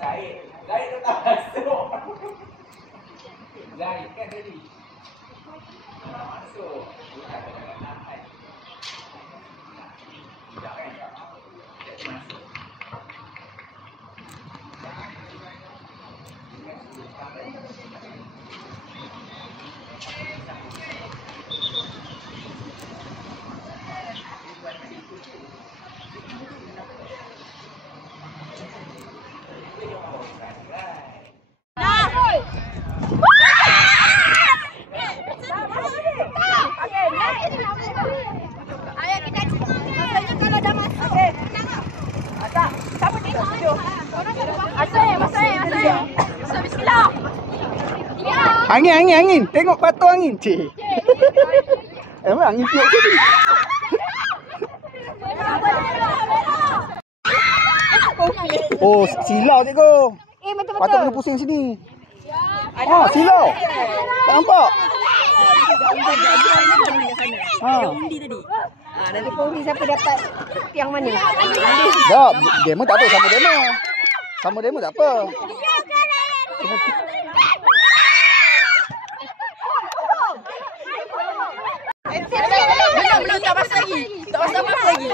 Zahid tetap masuk. Zahid kan tadi. Masuk. Bukan dekat tahan. Tidak kan? Jadi masuk. Angin. Tengok batu angin. Cik. Emang angin tiup sini. Oh, silau cikgu. Betul-betul. Patut kena pusing sini. Oh, silau. Tak nampak? Yang undi tadi. Nanti undi siapa dapat yang mana? Tak, demo tak apa. Sama demo. Sama demo tak apa. Belum tak pasal lagi. Tak pasal apa lagi.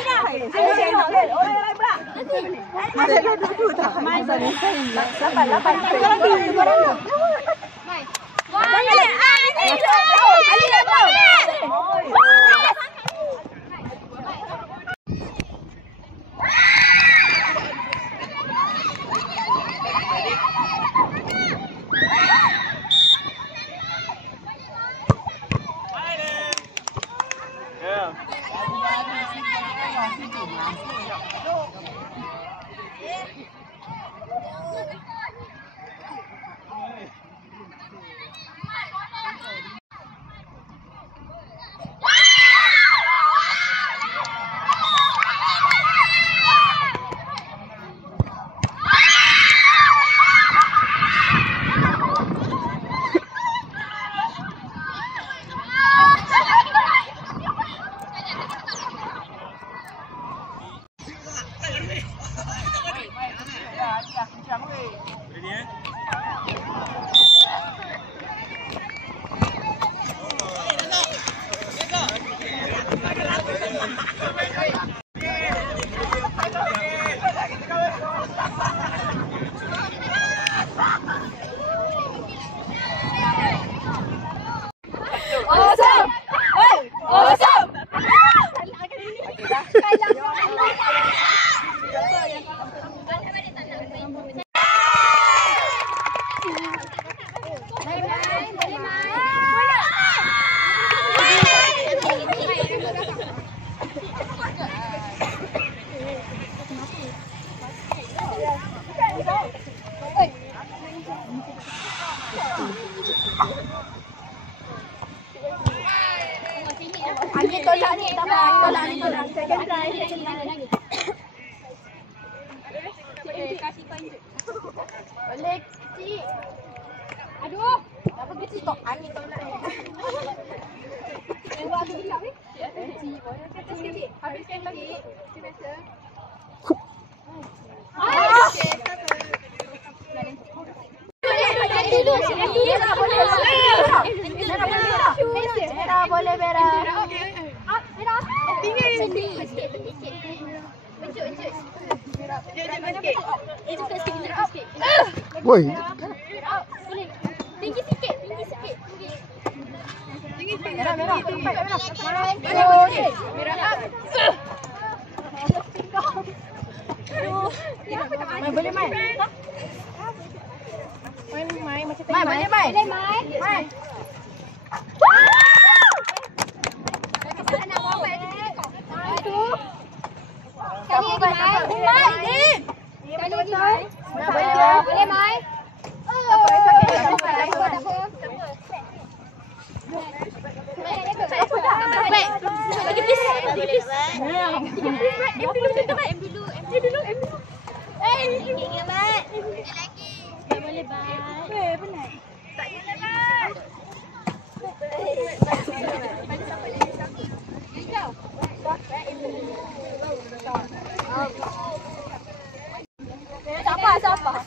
Angin tolak ni, tak apa. Angin tolak. Jangan try. Kasih kau injek. Boleh kecil. Aduh. Apa kecil tok? Angin tolak ni. Buat aku bilang ni. Kecil. Kecil. Habiskan lagi. Kecil biasa. Boleh merah. Merah. Tinggi. Woi. Tinggi sikit. Merah. Merah. Boleh main. Main macam tadi. Boleh main. Kali lagi main. Kali lagi main. Boleh main. Siapa?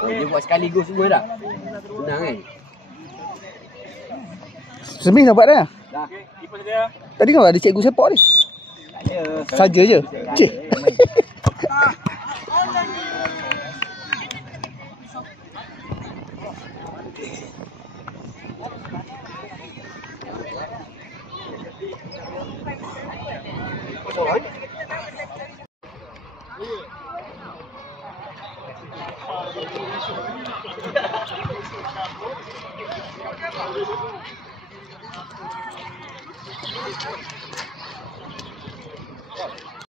Oh, dia buat sekaligus semua dah. Senang kan? Semi dah buat dah. Dah. Tadi kan ada cikgu sepak ni. Saja je. Cik.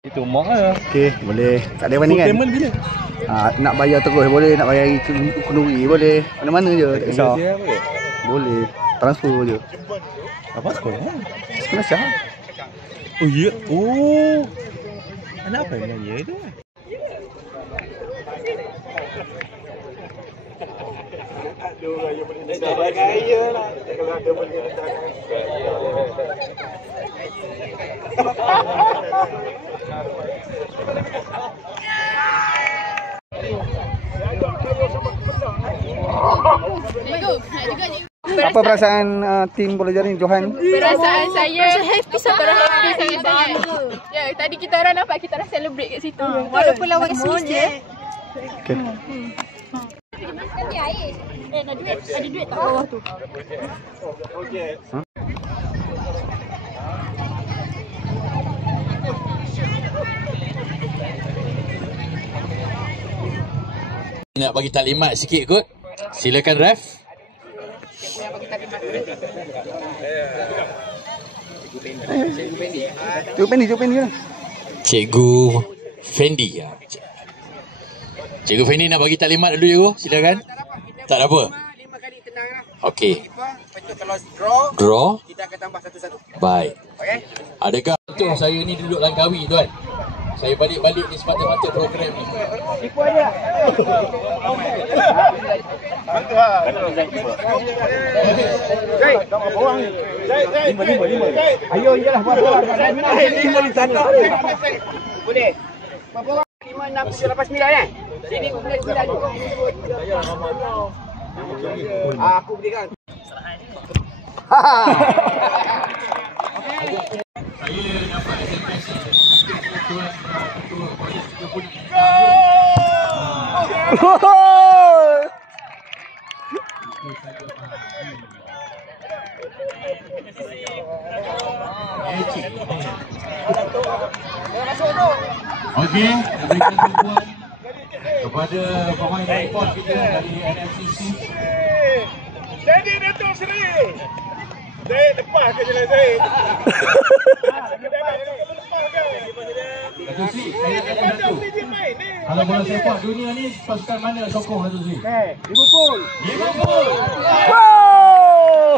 Itu mak lah. Okey, boleh. Tak ada bandingan. Payment bila? Nak bayar terus boleh, nak bayar kenduri boleh. Mana-mana je, tak kisah. Dia apa? Boleh. Transfer je. Apa sekolah? Sekolah Syah. Oh ya. Oh. Anak apa yang dia itu? Apa perasaan tim bola jari Johan? Perasaan saya happy sangat. Ya, tadi kita orang dapat kita dah celebrate kat situ. Walaupun lawan Swiss je. Okey. Ada duit tak bawah tu? Nak bagi taklimat sikit kot. Silakan ref. Cikgu Fendi lah. Cikgu Fendi. Cikgu Fendi nak bagi taklimat dulu cikgu. Silakan. Tak ada apa. Okey. Kalau draw, kita akan tambah satu-satu. Baik. Okey? Adakah betul saya ni duduk Langkawi tuan? Saya balik-balik ni semata-mata program ni. Tipu aja. Bantu ha. Jai, kamu apa orang ni? Jai. 5. Ayo jelah berapa orang? 5 di sana. Boleh. Berapa orang? 5 6 lepas 9 eh? Sini boleh 9 juga. Aku berikan. Saya dapat SMS ketua polis 30. Okey, berikan tumpuan kepada pemain report kita dari NFCC. Jadi Datuk Seri. Saya lepas ke jalan saya. Datuk Sri, saya tanya satu. Kalau bola sepak dunia ni pasukan mana sokong Datuk Sri? Liverpool. Liverpool. Wow!